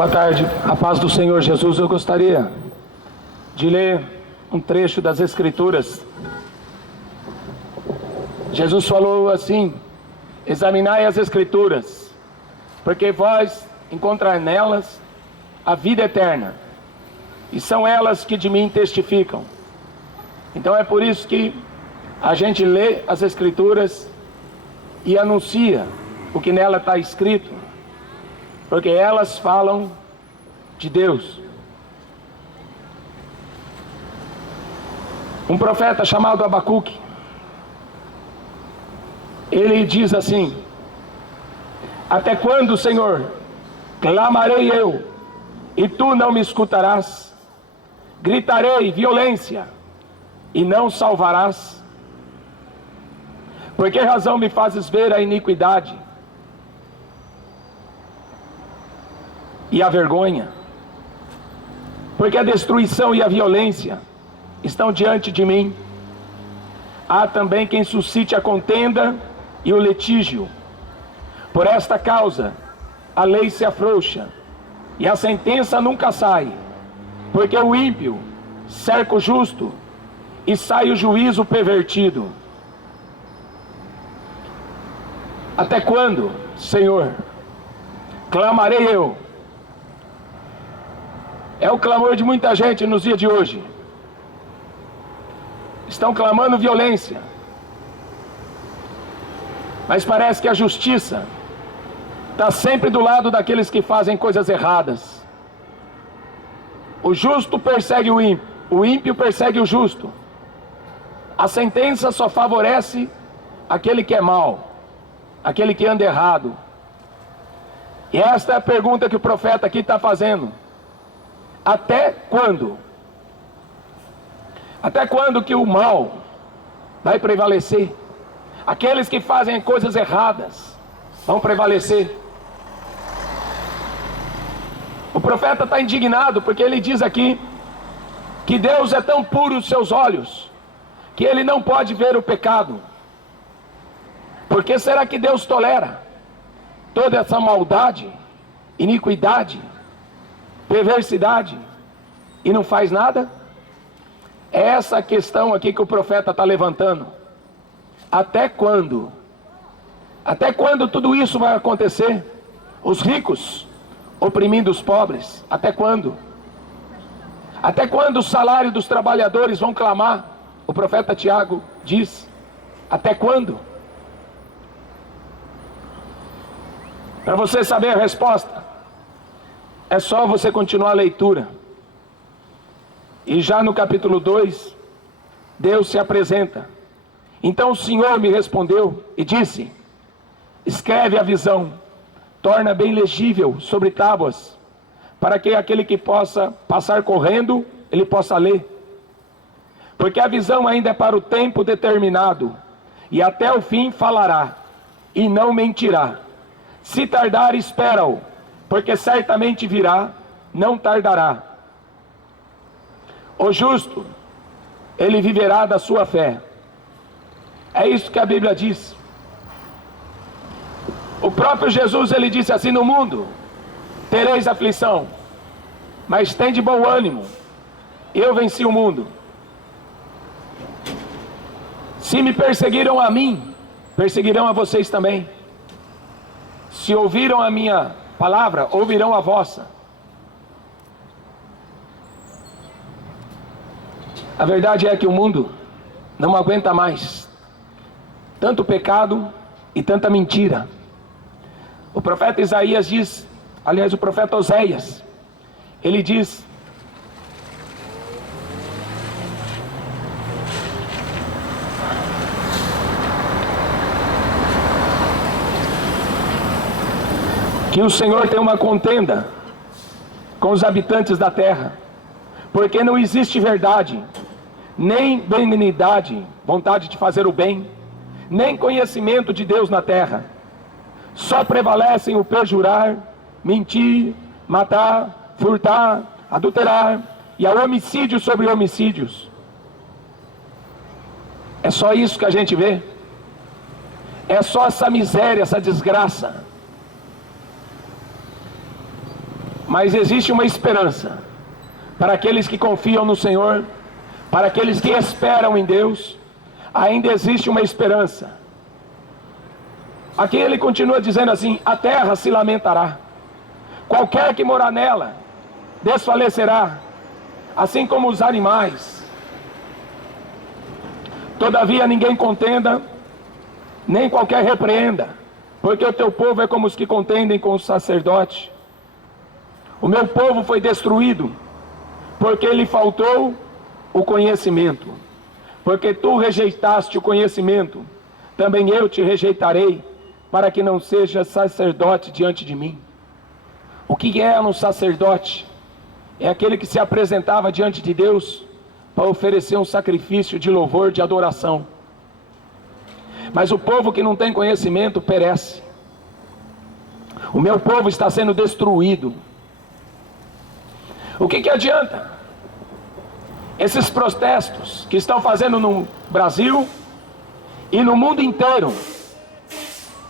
Boa tarde, a paz do Senhor Jesus. Eu gostaria de ler um trecho das Escrituras. Jesus falou assim: examinai as Escrituras, porque vós encontrai nelas a vida eterna, e são elas que de mim testificam. Então é por isso que a gente lê as Escrituras e anuncia o que nela está escrito, porque elas falam de Deus. Um profeta chamado Abacuque, ele diz assim: até quando, Senhor, clamarei eu, e tu não me escutarás? Gritarei violência, e não salvarás? Por que razão me fazes ver a iniquidade e a vergonha? Porque a destruição e a violência estão diante de mim. Há também quem suscite a contenda e o litígio. Por esta causa a lei se afrouxa e a sentença nunca sai, porque o ímpio cerca o justo e sai o juízo pervertido. Até quando, Senhor, clamarei eu? É o clamor de muita gente nos dias de hoje. Estão clamando violência, mas parece que a justiça está sempre do lado daqueles que fazem coisas erradas. O justo persegue o ímpio persegue o justo. A sentença só favorece aquele que é mau, aquele que anda errado. E esta é a pergunta que o profeta aqui está fazendo: até quando? Até quando que o mal vai prevalecer? Aqueles que fazem coisas erradas vão prevalecer. O profeta está indignado porque ele diz aqui que Deus é tão puro os seus olhos que ele não pode ver o pecado. Por que será que Deus tolera toda essa maldade, iniquidade, perversidade e não faz nada? É essa a questão aqui que o profeta está levantando. Até quando? Até quando tudo isso vai acontecer? Os ricos oprimindo os pobres, até quando? Até quando o salário dos trabalhadores vão clamar? O profeta Tiago diz: até quando? Para você saber a resposta, é só você continuar a leitura. E já no capítulo 2, Deus se apresenta. Então o Senhor me respondeu e disse: escreve a visão, torna bem legível sobre tábuas, para que aquele que possa passar correndo, ele possa ler. Porque a visão ainda é para o tempo determinado, e até o fim falará, e não mentirá. Se tardar, espera-o, porque certamente virá, não tardará. O justo, ele viverá da sua fé. É isso que a Bíblia diz. O próprio Jesus, ele disse assim: no mundo tereis aflição, mas tende bom ânimo, eu venci o mundo. Se me perseguiram a mim, perseguirão a vocês também. Se ouviram a minha palavra, ouvirão a vossa. A verdade é que o mundo não aguenta mais tanto pecado e tanta mentira. O profeta Isaías diz, aliás, o profeta Oséias, ele diz: que o Senhor tem uma contenda com os habitantes da terra, porque não existe verdade, nem benignidade, vontade de fazer o bem, nem conhecimento de Deus na terra. Só prevalecem o perjurar, mentir, matar, furtar, adulterar, e ao homicídio sobre homicídios. É só isso que a gente vê. É só essa miséria, essa desgraça. Mas existe uma esperança para aqueles que confiam no Senhor, para aqueles que esperam em Deus. Ainda existe uma esperança. Aqui ele continua dizendo assim: a terra se lamentará, qualquer que morar nela desfalecerá, assim como os animais. Todavia ninguém contenda, nem qualquer repreenda, porque o teu povo é como os que contendem com o sacerdote. O meu povo foi destruído, porque lhe faltou o conhecimento. Porque tu rejeitaste o conhecimento, também eu te rejeitarei, para que não sejas sacerdote diante de mim. O que é um sacerdote? É aquele que se apresentava diante de Deus para oferecer um sacrifício de louvor, de adoração. Mas o povo que não tem conhecimento perece. O meu povo está sendo destruído. O que adianta esses protestos que estão fazendo no Brasil e no mundo inteiro,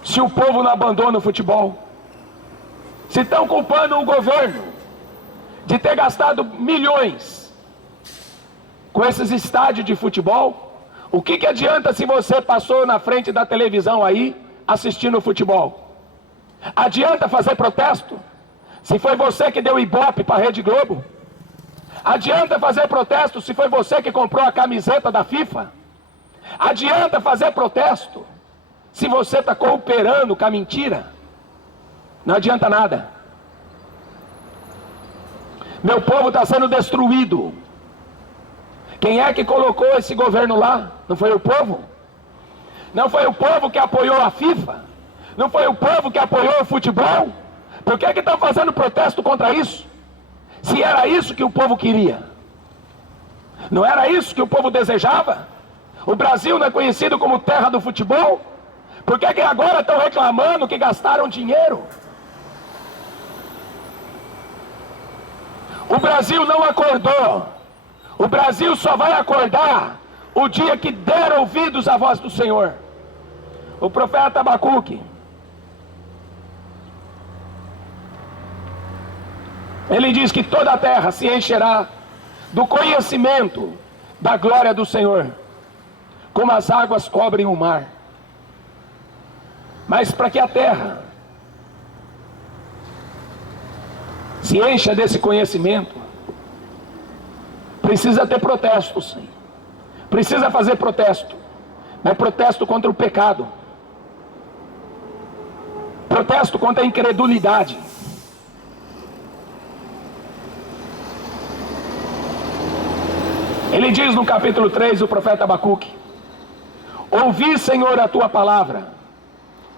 se o povo não abandona o futebol? Se estão culpando o governo de ter gastado milhões com esses estádios de futebol, o que adianta se você passou na frente da televisão aí assistindo futebol? Adianta fazer protesto se foi você que deu ibope para a Rede Globo? Adianta fazer protesto se foi você que comprou a camiseta da FIFA? Adianta fazer protesto se você está cooperando com a mentira? Não adianta nada. Meu povo está sendo destruído. Quem é que colocou esse governo lá? Não foi o povo? Não foi o povo que apoiou a FIFA? Não foi o povo que apoiou o futebol? Por que estão fazendo protesto contra isso? Se era isso que o povo queria, não era isso que o povo desejava? O Brasil não é conhecido como terra do futebol? Por que agora estão reclamando que gastaram dinheiro? O Brasil não acordou. O Brasil só vai acordar o dia que der ouvidos à voz do Senhor. O profeta Abacuque, ele diz que toda a terra se encherá do conhecimento da glória do Senhor, como as águas cobrem o mar. Mas para que a terra se encha desse conhecimento, precisa ter protesto, sim. Precisa fazer protesto. Mas protesto contra o pecado. Protesto contra a incredulidade. Ele diz no capítulo 3, o profeta Abacuque: ouvi, Senhor, a tua palavra,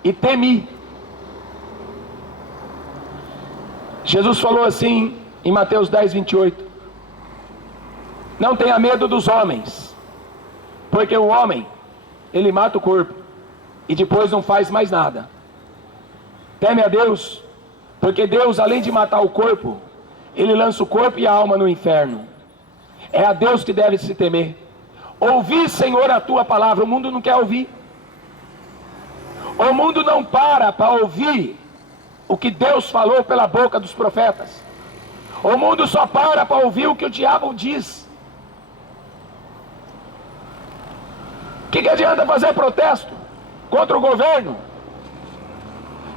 e temi. Jesus falou assim em Mateus 10, 28: não tenha medo dos homens, porque o homem, ele mata o corpo, e depois não faz mais nada. Teme a Deus, porque Deus, além de matar o corpo, ele lança o corpo e a alma no inferno. É a Deus que deve se temer. Ouvi, Senhor, a tua palavra. O mundo não quer ouvir. O mundo não para ouvir o que Deus falou pela boca dos profetas. O mundo só para ouvir o que o diabo diz. O que adianta fazer protesto contra o governo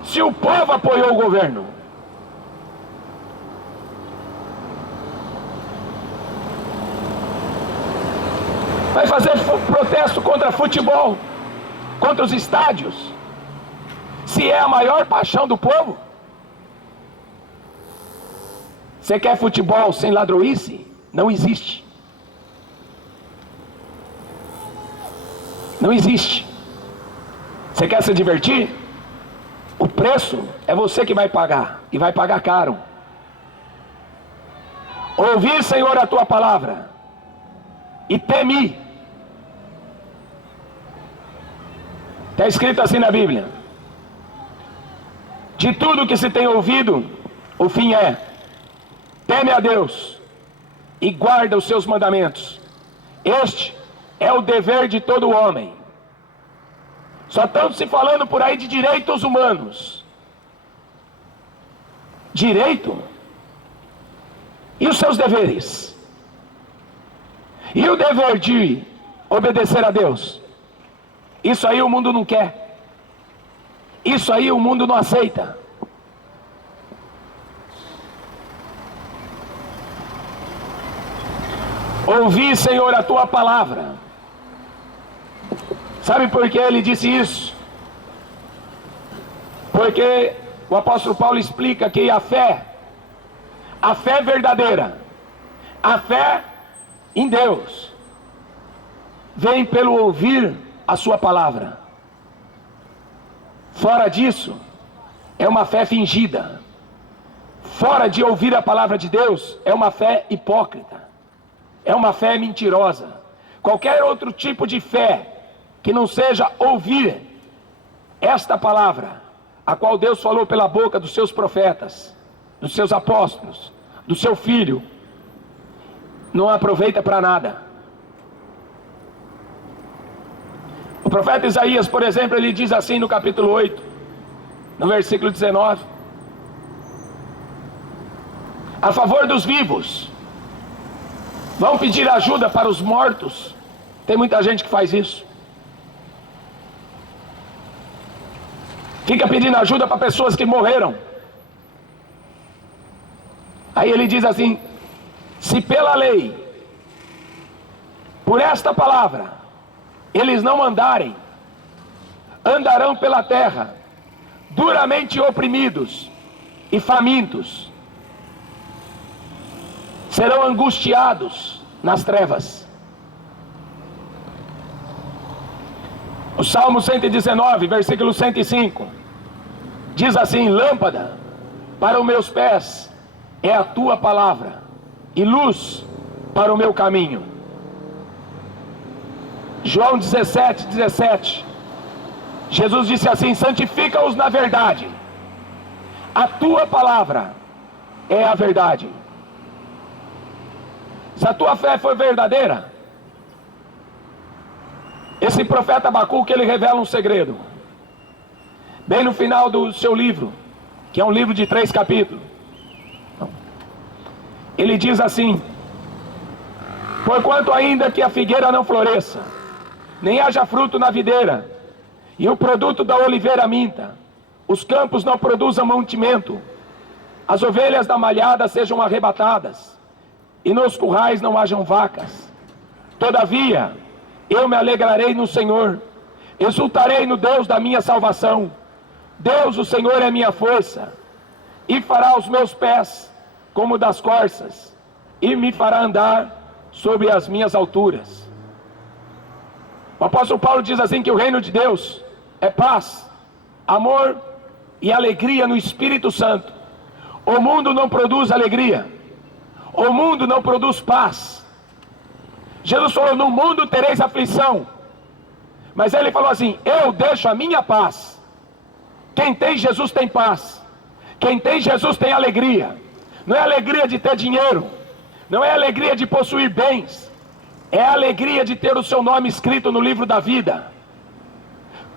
se o povo apoiou o governo? Vai fazer protesto contra futebol, contra os estádios, se é a maior paixão do povo? Você quer futebol sem ladroice? Não existe. Não existe. Você quer se divertir? O preço é você que vai pagar, e vai pagar caro. Ouvi, Senhor, a tua palavra, e temi. Está escrito assim na Bíblia: de tudo que se tem ouvido, o fim é: teme a Deus e guarda os seus mandamentos. Este é o dever de todo homem. Só estão se falando por aí de direitos humanos. Direito? E os seus deveres? E o dever de obedecer a Deus? Isso aí o mundo não quer. Isso aí o mundo não aceita. Ouvi, Senhor, a tua palavra. Sabe por que ele disse isso? Porque o apóstolo Paulo explica que a fé verdadeira, a fé em Deus, vem pelo ouvir a sua palavra. Fora disso, é uma fé fingida. Fora de ouvir a palavra de Deus, é uma fé hipócrita. É uma fé mentirosa. Qualquer outro tipo de fé que não seja ouvir esta palavra, a qual Deus falou pela boca dos seus profetas, dos seus apóstolos, do seu filho, não aproveita para nada. O profeta Isaías, por exemplo, ele diz assim no capítulo 8, no versículo 19: a favor dos vivos, vão pedir ajuda para os mortos. Tem muita gente que faz isso. Fica pedindo ajuda para pessoas que morreram. Aí ele diz assim: se pela lei, por esta palavra, eles não andarem, andarão pela terra, duramente oprimidos e famintos, serão angustiados nas trevas. O Salmo 119, versículo 105, diz assim: lâmpada para os meus pés é a tua palavra, e luz para o meu caminho. João 17, 17, Jesus disse assim: santifica-os na verdade, a tua palavra é a verdade. Se a tua fé for verdadeira, esse profeta Abacuque, ele revela um segredo. Bem no final do seu livro, que é um livro de 3 capítulos, ele diz assim: porquanto ainda que a figueira não floresça, nem haja fruto na videira, e o produto da oliveira minta, os campos não produzam mantimento, as ovelhas da malhada sejam arrebatadas, e nos currais não hajam vacas, todavia eu me alegrarei no Senhor, exultarei no Deus da minha salvação. Deus, o Senhor, é minha força, e fará os meus pés como das corças, e me fará andar sobre as minhas alturas. O apóstolo Paulo diz assim que o reino de Deus é paz, amor e alegria no Espírito Santo. O mundo não produz alegria, o mundo não produz paz. Jesus falou: no mundo tereis aflição, mas ele falou assim: eu deixo a minha paz. Quem tem Jesus tem paz, quem tem Jesus tem alegria. Não é alegria de ter dinheiro, não é alegria de possuir bens, é a alegria de ter o seu nome escrito no livro da vida.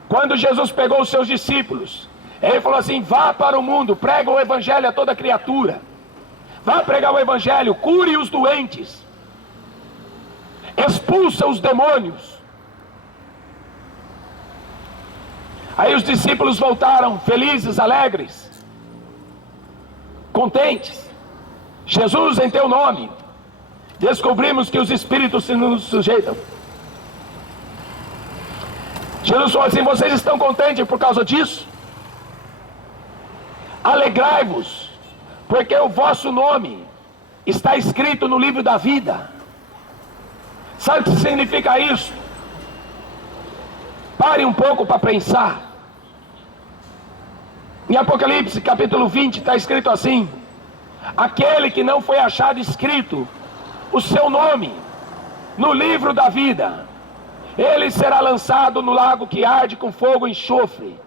Quando Jesus pegou os seus discípulos, ele falou assim: vá para o mundo, prega o evangelho a toda criatura, vá pregar o evangelho, cure os doentes, expulsa os demônios. Aí os discípulos voltaram felizes, alegres, contentes. Jesus, em teu nome, descobrimos que os espíritos se nos sujeitam. Jesus falou assim: vocês estão contentes por causa disso? Alegrai-vos, porque o vosso nome está escrito no livro da vida. Sabe o que significa isso? Pare um pouco para pensar. Em Apocalipse capítulo 20 está escrito assim: aquele que não foi achado escrito o seu nome no livro da vida, ele será lançado no lago que arde com fogo e enxofre.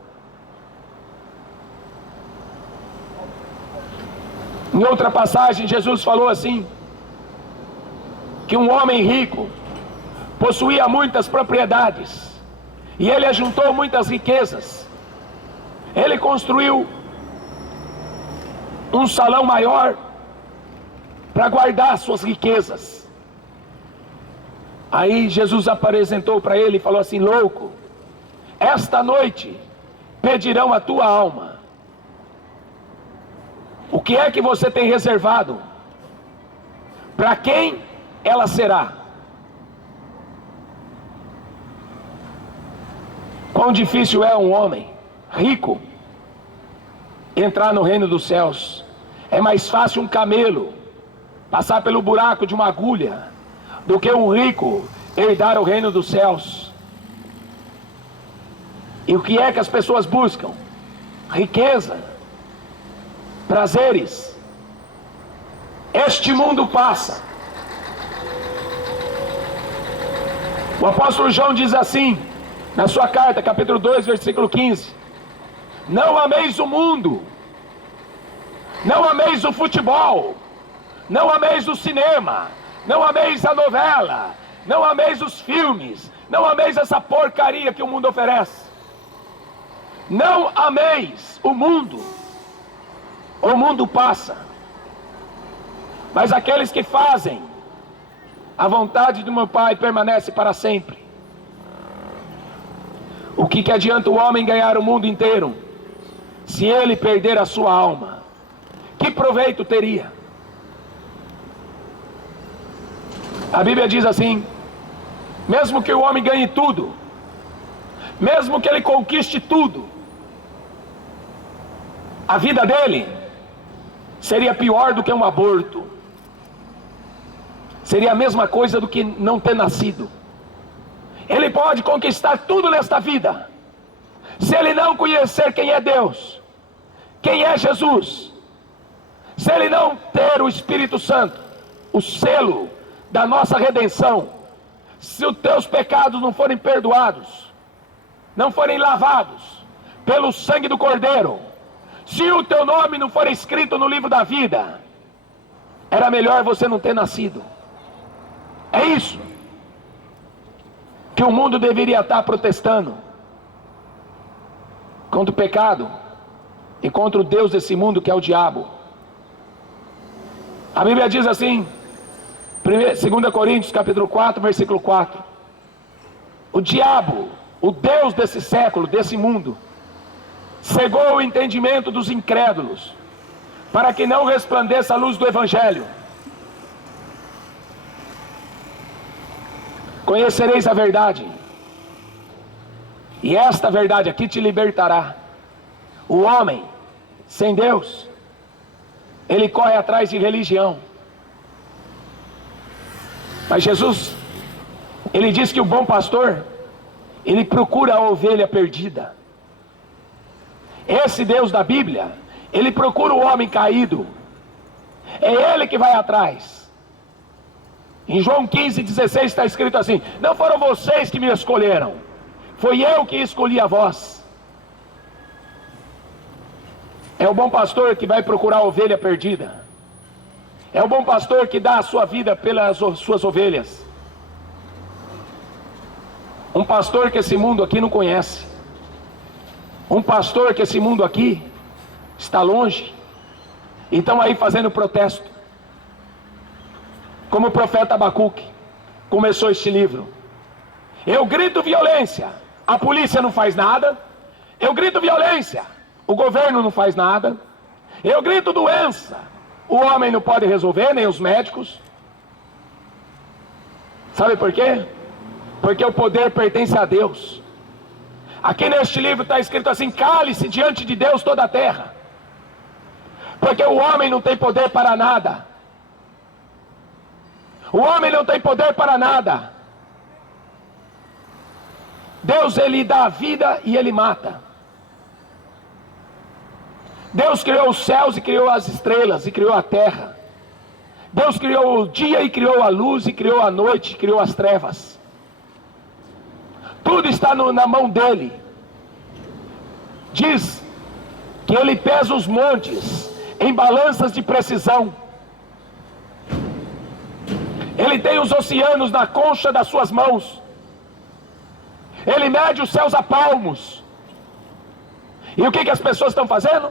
Em outra passagem, Jesus falou assim: que um homem rico possuía muitas propriedades, e ele ajuntou muitas riquezas. Ele construiu um salão maior, para guardar suas riquezas. Aí Jesus apresentou para ele e falou assim: louco, esta noite pedirão a tua alma. O que é que você tem reservado? Para quem ela será? Quão difícil é um homem rico entrar no reino dos céus. É mais fácil um camelo passar pelo buraco de uma agulha do que um rico herdar o reino dos céus. E o que é que as pessoas buscam? Riqueza, prazeres. Este mundo passa. O apóstolo João diz assim, na sua carta, capítulo 2, versículo 15: não ameis o mundo, não ameis o futebol, não ameis o cinema, não ameis a novela, não ameis os filmes, não ameis essa porcaria que o mundo oferece. Não ameis o mundo passa, mas aqueles que fazem a vontade do meu Pai permanece para sempre. O que adianta o homem ganhar o mundo inteiro, se ele perder a sua alma? Que proveito teria? A Bíblia diz assim: mesmo que o homem ganhe tudo, mesmo que ele conquiste tudo, a vida dele seria pior do que um aborto. Seria a mesma coisa do que não ter nascido. Ele pode conquistar tudo nesta vida, se ele não conhecer quem é Deus, quem é Jesus, se ele não ter o Espírito Santo, o selo da nossa redenção, se os teus pecados não forem perdoados, não forem lavados pelo sangue do Cordeiro, se o teu nome não for escrito no livro da vida, era melhor você não ter nascido. É isso que o mundo deveria estar protestando contra o pecado e contra o Deus desse mundo, que é o diabo. A Bíblia diz assim, 2 Coríntios capítulo 4, versículo 4: o diabo, o Deus desse século, desse mundo, cegou o entendimento dos incrédulos, para que não resplandeça a luz do Evangelho. Conhecereis a verdade, e esta verdade aqui te libertará. O homem sem Deus, ele corre atrás de religião. Mas Jesus, ele diz que o bom pastor, ele procura a ovelha perdida. Esse Deus da Bíblia, ele procura o homem caído. É ele que vai atrás. Em João 15:16 está escrito assim: não foram vocês que me escolheram, foi eu que escolhi a vós. É o bom pastor que vai procurar a ovelha perdida. É o bom pastor que dá a sua vida pelas suas ovelhas. Um pastor que esse mundo aqui não conhece. Um pastor que esse mundo aqui está longe. E estão aí fazendo protesto. Como o profeta Abacuque começou este livro: eu grito violência, a polícia não faz nada. Eu grito violência, o governo não faz nada. Eu grito doença, o homem não pode resolver, nem os médicos. Sabe por quê? Porque o poder pertence a Deus. Aqui neste livro está escrito assim: cale-se diante de Deus toda a terra, porque o homem não tem poder para nada. O homem não tem poder para nada. Deus, ele dá a vida e ele mata. Deus criou os céus e criou as estrelas e criou a terra. Deus criou o dia e criou a luz e criou a noite e criou as trevas. Tudo está na mão dele. Diz que ele pesa os montes em balanças de precisão. Ele tem os oceanos na concha das suas mãos. Ele mede os céus a palmos. E o que as pessoas estão fazendo?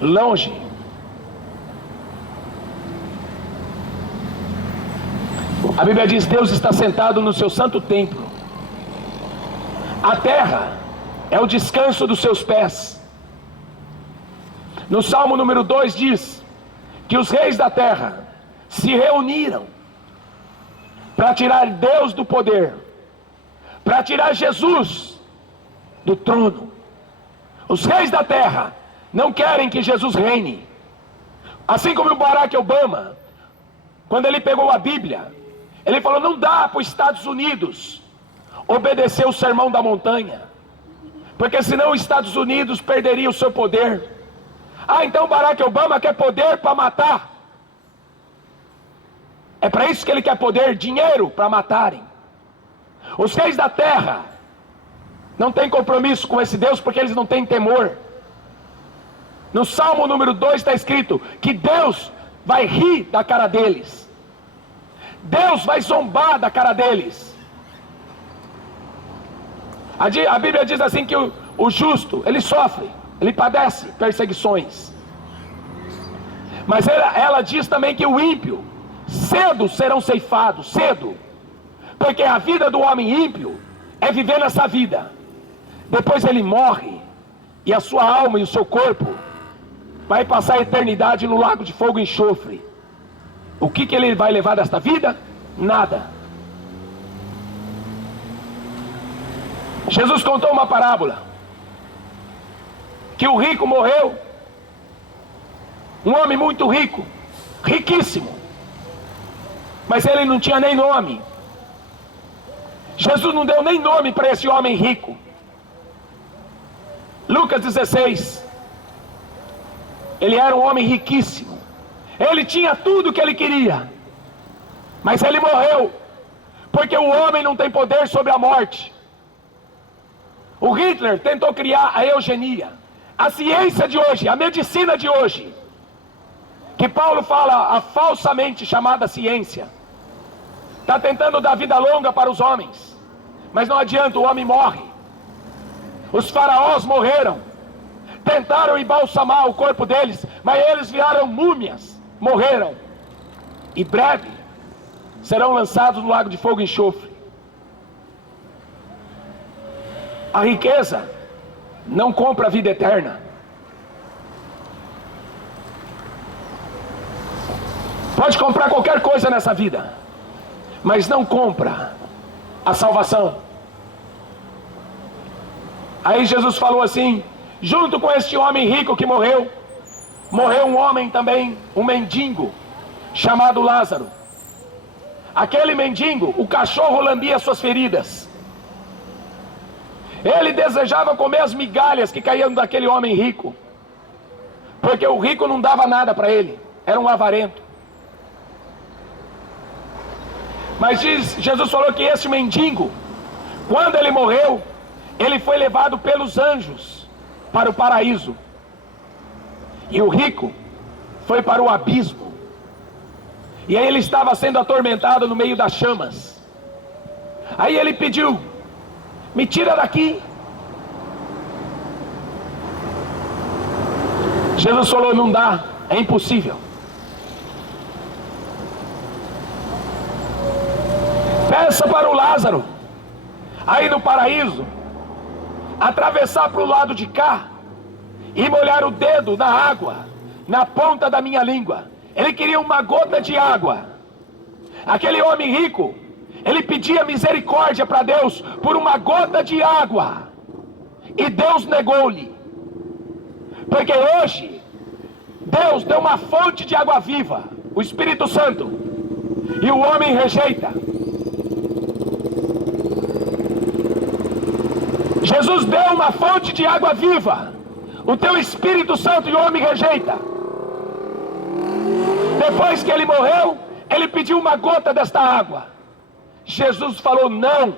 Longe. A Bíblia diz: Deus está sentado no seu santo templo. A terra é o descanso dos seus pés. No Salmo número 2 diz que os reis da terra se reuniram para tirar Deus do poder, para tirar Jesus do trono. Os reis da terra não querem que Jesus reine. Assim como o Barack Obama, quando ele pegou a Bíblia, ele falou: não dá para os Estados Unidos obedecer o sermão da montanha, porque senão os Estados Unidos perderia o seu poder. Então Barack Obama quer poder para matar. É para isso que ele quer poder, dinheiro para matarem. Os reis da terra não têm compromisso com esse Deus, porque eles não têm temor. No Salmo número 2 está escrito que Deus vai rir da cara deles. Deus vai zombar da cara deles. A Bíblia diz assim que o justo, ele sofre, ele padece perseguições. Mas ela diz também que o ímpio, cedo serão ceifados, cedo. Porque a vida do homem ímpio é viver nessa vida. Depois ele morre, e a sua alma e o seu corpo vai passar a eternidade no lago de fogo e enxofre. O que ele vai levar desta vida? Nada. Jesus contou uma parábola, que o rico morreu, um homem muito rico, riquíssimo, mas ele não tinha nem nome. Jesus não deu nem nome para esse homem rico. Lucas 16, ele era um homem riquíssimo, ele tinha tudo o que ele queria, mas ele morreu, porque o homem não tem poder sobre a morte. O Hitler tentou criar a eugenia, a ciência de hoje, a medicina de hoje, que Paulo fala a falsamente chamada ciência, está tentando dar vida longa para os homens, mas não adianta, o homem morre. Os faraós morreram, tentaram embalsamar o corpo deles, mas eles viraram múmias, morreram, e breve serão lançados no lago de fogo e enxofre. A riqueza não compra a vida eterna. Pode comprar qualquer coisa nessa vida, mas não compra a salvação. Aí Jesus falou assim: junto com este homem rico que morreu, morreu um homem também, um mendigo, chamado Lázaro. Aquele mendigo, o cachorro lambia suas feridas. Ele desejava comer as migalhas que caíam daquele homem rico, porque o rico não dava nada para ele, era um avarento. Mas Jesus falou que esse mendigo, quando ele morreu, ele foi levado pelos anjos para o paraíso, e o rico foi para o abismo. E aí ele estava sendo atormentado no meio das chamas. Aí ele pediu: me tira daqui. Jesus falou: não dá, é impossível. Peça para o Lázaro, aí no paraíso, atravessar para o lado de cá e molhar o dedo na água, na ponta da minha língua. Ele queria uma gota de água. Aquele homem rico, ele pedia misericórdia para Deus por uma gota de água, e Deus negou-lhe. Porque hoje Deus deu uma fonte de água viva, o Espírito Santo, e o homem rejeita. Jesus deu uma fonte de água viva, o teu Espírito Santo, e o homem rejeita. Depois que ele morreu, ele pediu uma gota desta água. Jesus falou: não,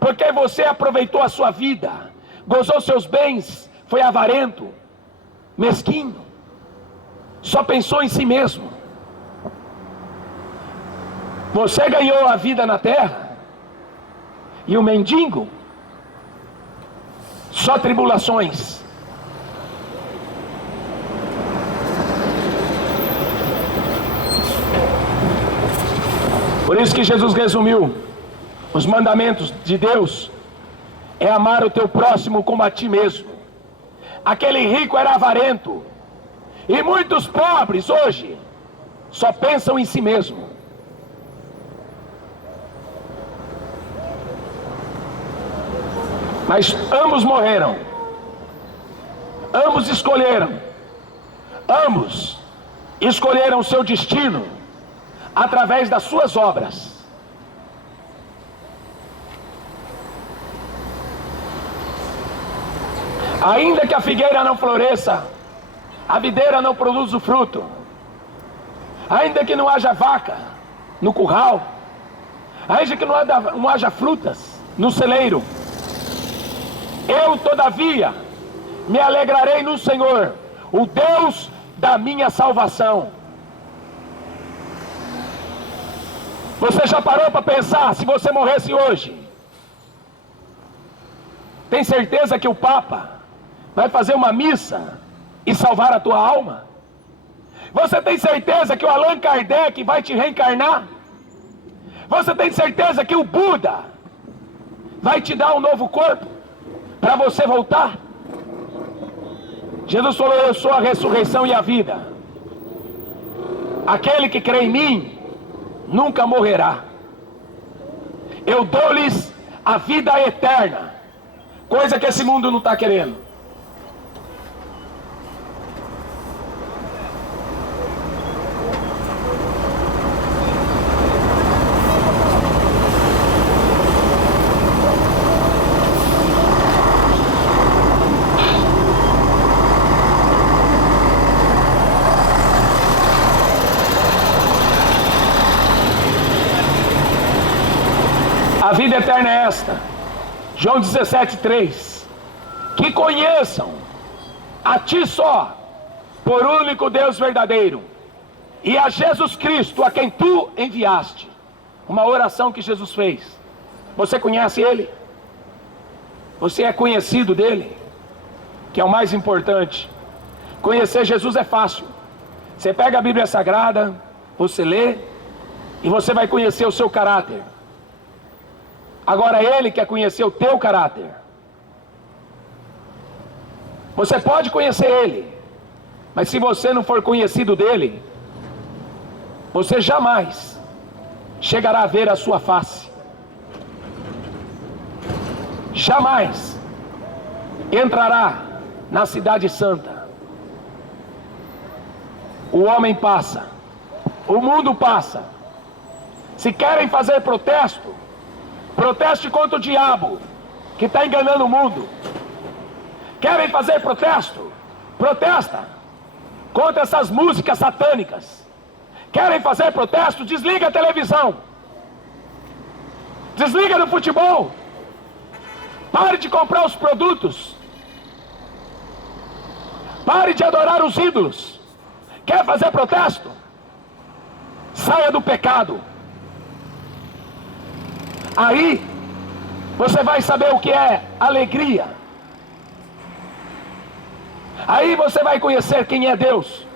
porque você aproveitou a sua vida, gozou seus bens, foi avarento, mesquinho, só pensou em si mesmo. Você ganhou a vida na terra, e o mendigo, só tribulações. Por isso que Jesus resumiu os mandamentos de Deus: é amar o teu próximo como a ti mesmo. Aquele rico era avarento, e muitos pobres hoje só pensam em si mesmo. Mas ambos morreram, ambos escolheram o seu destino através das suas obras. Ainda que a figueira não floresça, a videira não produza o fruto, ainda que não haja vaca no curral, ainda que não haja frutas no celeiro, eu todavia me alegrarei no Senhor, o Deus da minha salvação. Você já parou para pensar, se você morresse hoje, tem certeza que o Papa vai fazer uma missa e salvar a tua alma? Você tem certeza que o Allan Kardec vai te reencarnar? Você tem certeza que o Buda vai te dar um novo corpo para você voltar? Jesus falou: eu sou a ressurreição e a vida. Aquele que crê em mim nunca morrerá. Eu dou-lhes a vida eterna, coisa que esse mundo não está querendo. A vida eterna é esta, João 17:3, que conheçam a ti só, por único Deus verdadeiro, e a Jesus Cristo, a quem tu enviaste. Uma oração que Jesus fez. Você conhece Ele? Você é conhecido dEle? Que é o mais importante. Conhecer Jesus é fácil. Você pega a Bíblia Sagrada, você lê, e você vai conhecer o seu caráter. Agora Ele quer conhecer o teu caráter. Você pode conhecer Ele, mas se você não for conhecido dEle, você jamais chegará a ver a sua face. Jamais entrará na cidade santa. O homem passa, o mundo passa. Se querem fazer protesto, proteste contra o diabo que está enganando o mundo. Querem fazer protesto? Protesta contra essas músicas satânicas. Querem fazer protesto? Desliga a televisão, desliga do futebol, pare de comprar os produtos, pare de adorar os ídolos. Quer fazer protesto? Saia do pecado. Aí você vai saber o que é alegria. Aí você vai conhecer quem é Deus.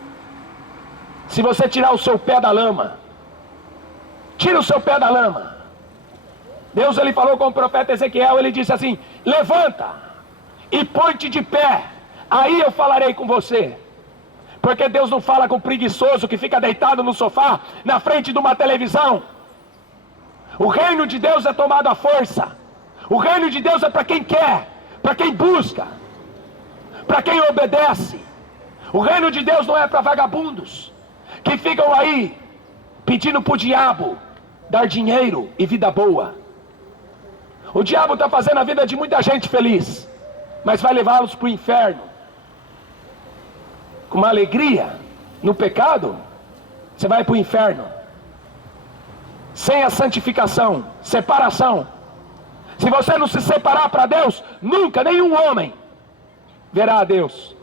Se você tirar o seu pé da lama, tira o seu pé da lama. Deus, ele falou com o profeta Ezequiel, ele disse assim: levanta e põe-te de pé, aí eu falarei com você. Porque Deus não fala com preguiçoso que fica deitado no sofá, na frente de uma televisão. O reino de Deus é tomado à força. O reino de Deus é para quem quer, para quem busca, para quem obedece. O reino de Deus não é para vagabundos que ficam aí pedindo para o diabo dar dinheiro e vida boa. O diabo está fazendo a vida de muita gente feliz, mas vai levá-los para o inferno. Com uma alegria no pecado, você vai para o inferno. Sem a santificação, separação. Se você não se separar para Deus, nunca, nenhum homem verá a Deus.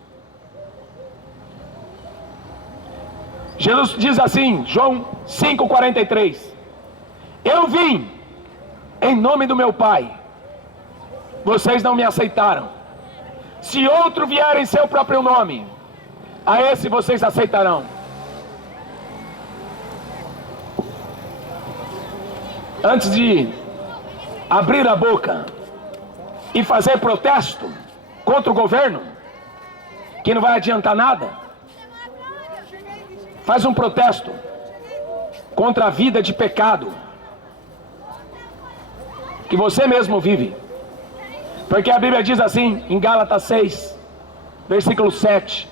Jesus diz assim, João 5,43: eu vim em nome do meu Pai, vocês não me aceitaram. Se outro vier em seu próprio nome, a esse vocês aceitarão. antes de abrir a boca e fazer protesto contra o governo, que não vai adiantar nada, faz um protesto contra a vida de pecado que você mesmo vive. Porque a Bíblia diz assim, em Gálatas 6, versículo 7,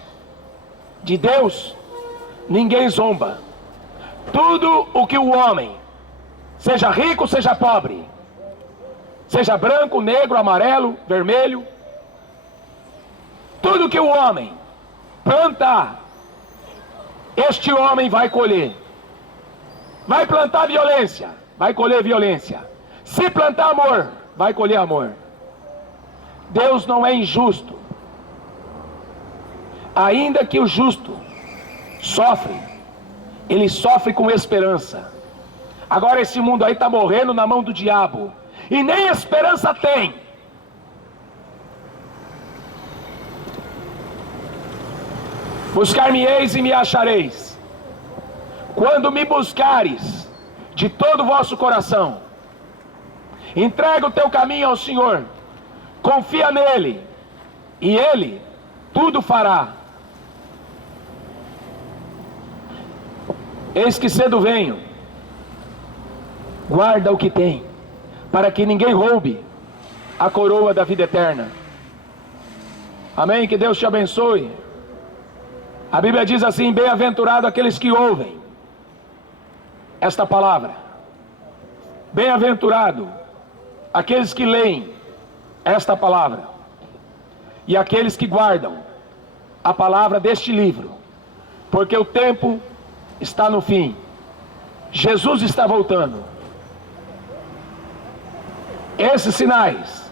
de Deus ninguém zomba. Tudo o que o homem, seja rico, seja pobre, seja branco, negro, amarelo, vermelho, tudo que o homem plantar, este homem vai colher. Vai plantar violência, vai colher violência. Se plantar amor, vai colher amor. Deus não é injusto. Ainda que o justo sofre, ele sofre com esperança. Agora esse mundo aí está morrendo na mão do diabo, e nem esperança tem. Buscar-me-eis e me achareis, quando me buscares de todo o vosso coração. Entrega o teu caminho ao Senhor, confia nele, e ele tudo fará. Eis que cedo venho, guarda o que tem, para que ninguém roube a coroa da vida eterna. Amém? Que Deus te abençoe. A Bíblia diz assim, bem-aventurado aqueles que ouvem esta palavra. Bem-aventurado aqueles que leem esta palavra, e aqueles que guardam a palavra deste livro, porque o tempo está no fim. Jesus está voltando. Esses sinais,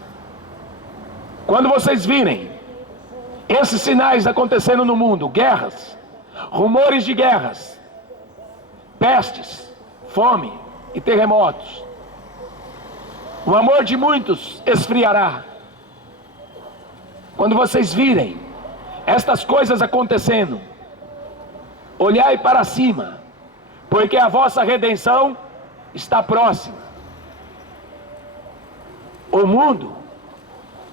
quando vocês virem esses sinais acontecendo no mundo, guerras, rumores de guerras, pestes, fome e terremotos, o amor de muitos esfriará. Quando vocês virem estas coisas acontecendo, olhai para cima, porque a vossa redenção está próxima. O mundo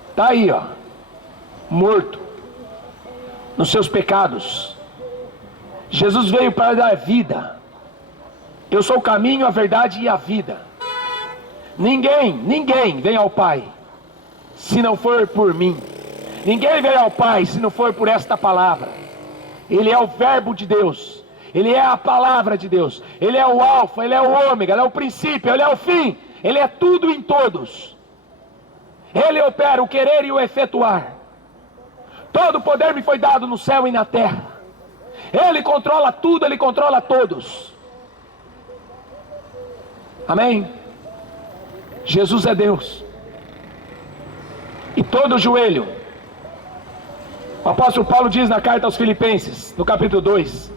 está aí, ó, morto nos seus pecados. Jesus veio para dar vida. Eu sou o caminho, a verdade e a vida. Ninguém vem ao Pai se não for por mim. Ninguém vem ao Pai se não for por esta palavra. Ele é o verbo de Deus, ele é a palavra de Deus, ele é o alfa, ele é o ômega, ele é o princípio, ele é o fim, ele é tudo em todos. Ele opera o querer e o efetuar. Todo poder me foi dado no céu e na terra. Ele controla tudo, ele controla todos. Amém? Jesus é Deus. E todo joelho, o apóstolo Paulo diz na carta aos Filipenses, no capítulo 2,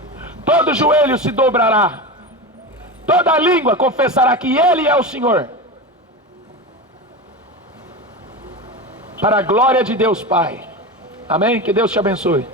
todo joelho se dobrará, toda língua confessará que Ele é o Senhor, para a glória de Deus Pai. Amém? Que Deus te abençoe.